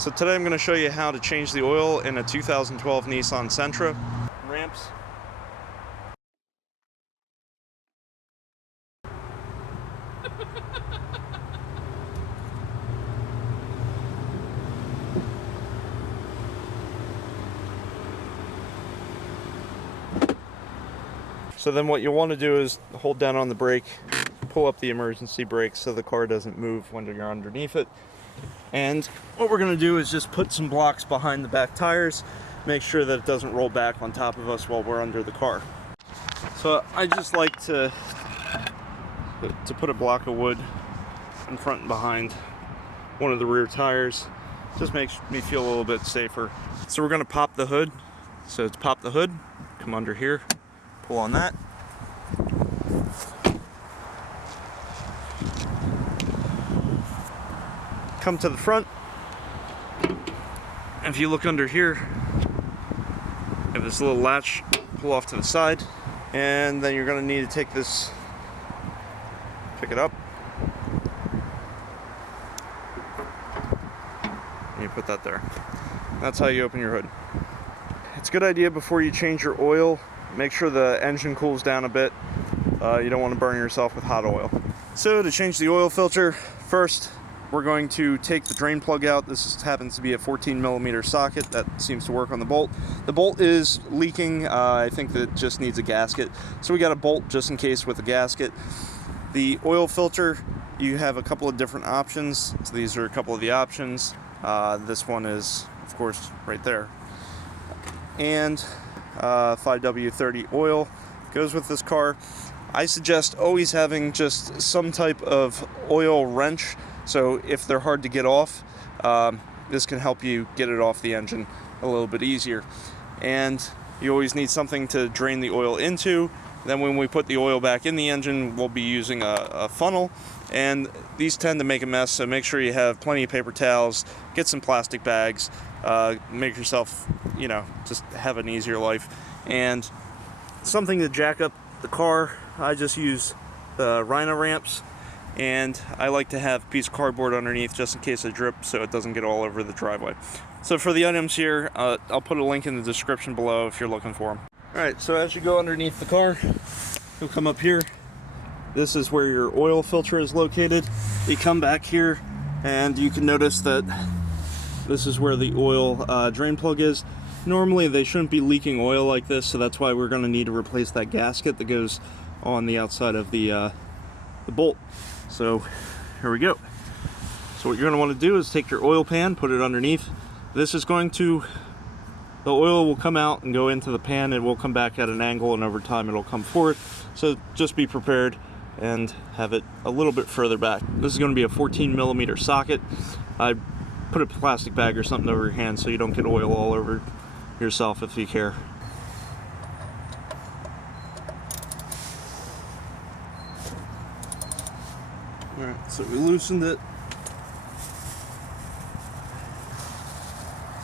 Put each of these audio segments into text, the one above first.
So today I'm going to show you how to change the oil in a 2012 Nissan Sentra. Ramps. So then what you want to do is hold down on the brake, pull up the emergency brake so the car doesn't move when you're underneath it. And what we're going to do is just put some blocks behind the back tires, make sure that it doesn't roll back on top of us while we're under the car. So I just like to put a block of wood in front and behind one of the rear tires. Just makes me feel a little bit safer. So we're going to pop the hood. So to pop the hood, come under here, pull on that. Come to the front. If you look under here, you have this little latch, pull off to the side, and then you're going to need to take this, pick it up, and you put that there. That's how you open your hood. It's a good idea before you change your oil, make sure the engine cools down a bit. You don't want to burn yourself with hot oil. So to change the oil filter, first we're going to take the drain plug out. This happens to be a 14mm socket that seems to work on the bolt. The bolt is leaking. I think that it just needs a gasket. So we got a bolt just in case with a gasket. The oil filter, you have a couple of different options. So these are a couple of the options. This one is, of course, right there. And 5W30 oil goes with this car. I suggest always having just some type of oil wrench. So if they're hard to get off, this can help you get it off the engine a little bit easier. And you always need something to drain the oil into. Then when we put the oil back in the engine, we'll be using a funnel. And these tend to make a mess, so make sure you have plenty of paper towels, get some plastic bags, make yourself, just have an easier life. And something to jack up the car, I just use the Rhino ramps. And I like to have a piece of cardboard underneath just in case I drip so it doesn't get all over the driveway. So for the items here, I'll put a link in the description below if you're looking for them. Alright, so as you go underneath the car, you'll come up here. This is where your oil filter is located. You come back here and you can notice that this is where the oil drain plug is. Normally they shouldn't be leaking oil like this, so that's why we're going to need to replace that gasket that goes on the outside of the bolt. So here we go. So what you're going to want to do is take your oil pan, put it underneath. This is going to, the oil will come out and go into the pan. It will come back at an angle, and over time it'll come forward. So just be prepared and have it a little bit further back. This is going to be a 14mm socket. I put a plastic bag or something over your hand so you don't get oil all over yourself if you care. Alright, so we loosened it.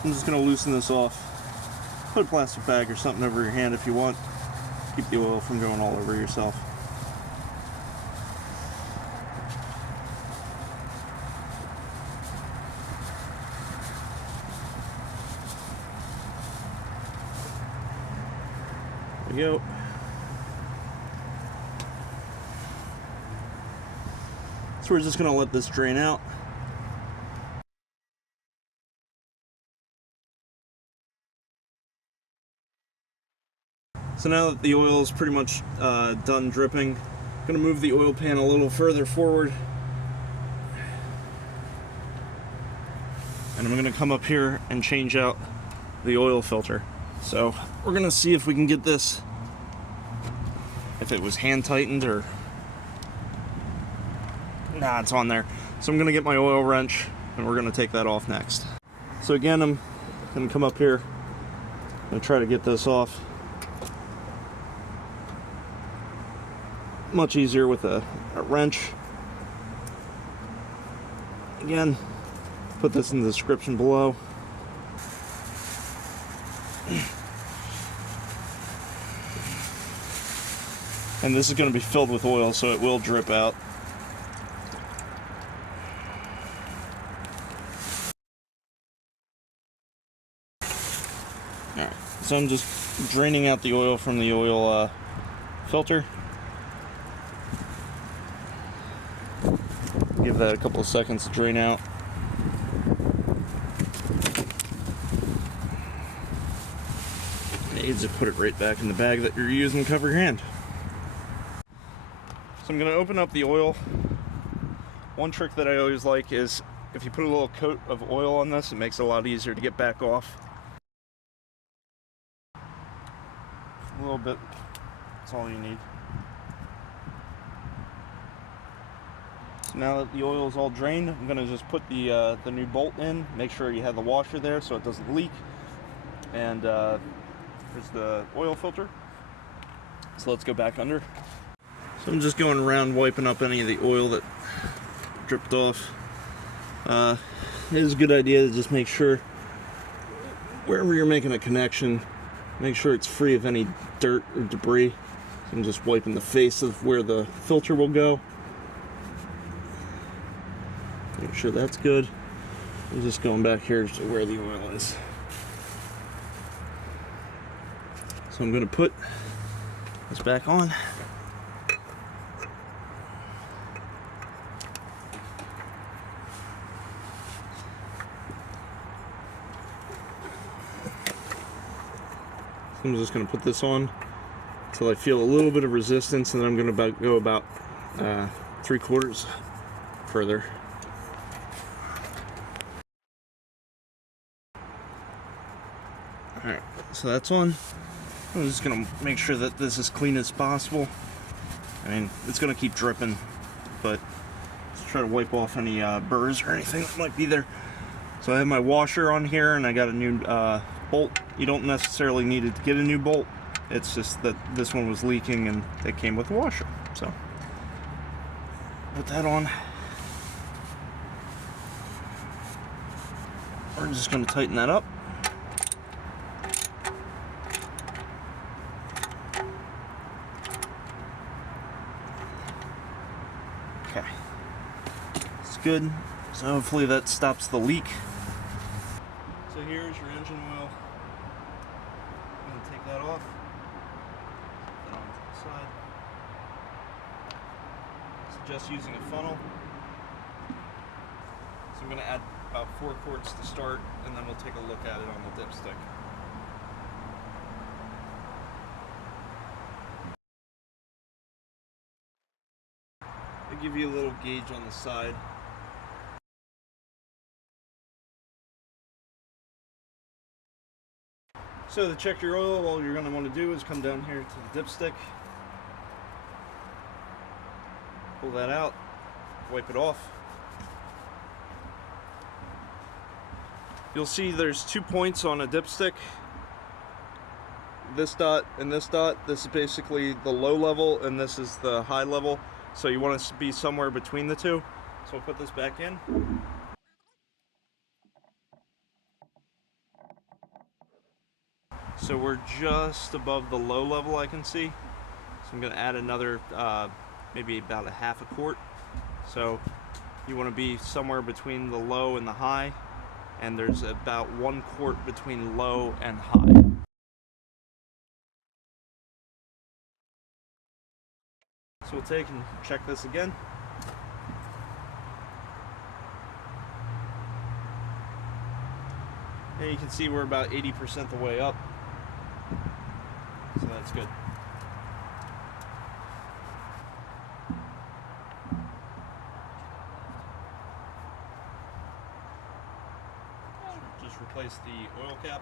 I'm just going to loosen this off. Put a plastic bag or something over your hand if you want. Keep the oil from going all over yourself. There we go. So we're just going to let this drain out. So now that the oil is pretty much done dripping, I'm going to move the oil pan a little further forward. And I'm going to come up here and change out the oil filter. So we're going to see if we can get this, if it was hand tightened or... Nah, it's on there. So I'm going to get my oil wrench and we're going to take that off next. So again, I'm going to come up here and try to get this off. Much easier with a wrench. Again, put this in the description below. And this is going to be filled with oil, so it will drip out. So I'm just draining out the oil from the oil filter. Give that a couple of seconds to drain out. You just put it right back in the bag that you're using to cover your hand. So I'm going to open up the oil. One trick that I always like is if you put a little coat of oil on this, it makes it a lot easier to get back off. A little bit, that's all you need. So now that the oil is all drained, I'm going to just put the new bolt in. Make sure you have the washer there so it doesn't leak. And here's the oil filter. So let's go back under. So I'm just going around wiping up any of the oil that dripped off. It is a good idea to just make sure wherever you're making a connection, make sure it's free of any dirt or debris. So I'm just wiping the face of where the filter will go. Make sure that's good. I'm just going back here to where the oil is. So I'm going to put this back on. I'm just going to put this on until I feel a little bit of resistance, and then I'm going to go about 3/4 further. Alright, so that's on. I'm just going to make sure that this is clean as possible. I mean, it's going to keep dripping, but let's try to wipe off any burrs or anything that might be there. So I have my washer on here, and I got a new bolt. You don't necessarily need to get a new bolt. It's just that this one was leaking and it came with the washer. So put that on. We're just going to tighten that up. Okay, it's good. So hopefully that stops the leak. So here's your engine oil. I'm going to take that off. Put that on to the side. Suggest using a funnel. So I'm going to add about 4 quarts to start, and then we'll take a look at it on the dipstick. I'll give you a little gauge on the side. So to check your oil, all you're going to want to do is come down here to the dipstick, pull that out, wipe it off. You'll see there's 2 points on a dipstick. This dot and this dot. This is basically the low level and this is the high level. So you want to be somewhere between the two. So we'll put this back in. So we're just above the low level, I can see. So I'm going to add another maybe about a 1/2 quart. So you want to be somewhere between the low and the high, and there's about 1 quart between low and high. So we'll take and check this again. And you can see we're about 80% the way up. So that's good. Just replace the oil cap.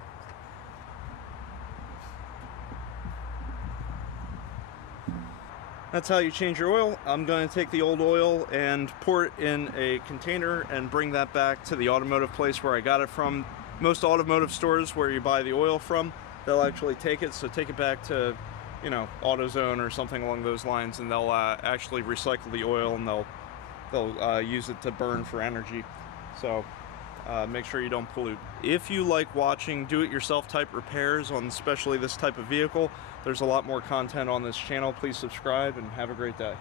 That's how you change your oil. I'm going to take the old oil and pour it in a container and bring that back to the automotive place where I got it from. Most automotive stores where you buy the oil from, they'll actually take it, so take it back to, you know, AutoZone or something along those lines, and they'll actually recycle the oil, and they'll use it to burn for energy. So make sure you don't pollute. If you like watching do-it-yourself type repairs on especially this type of vehicle, there's a lot more content on this channel. Please subscribe and have a great day.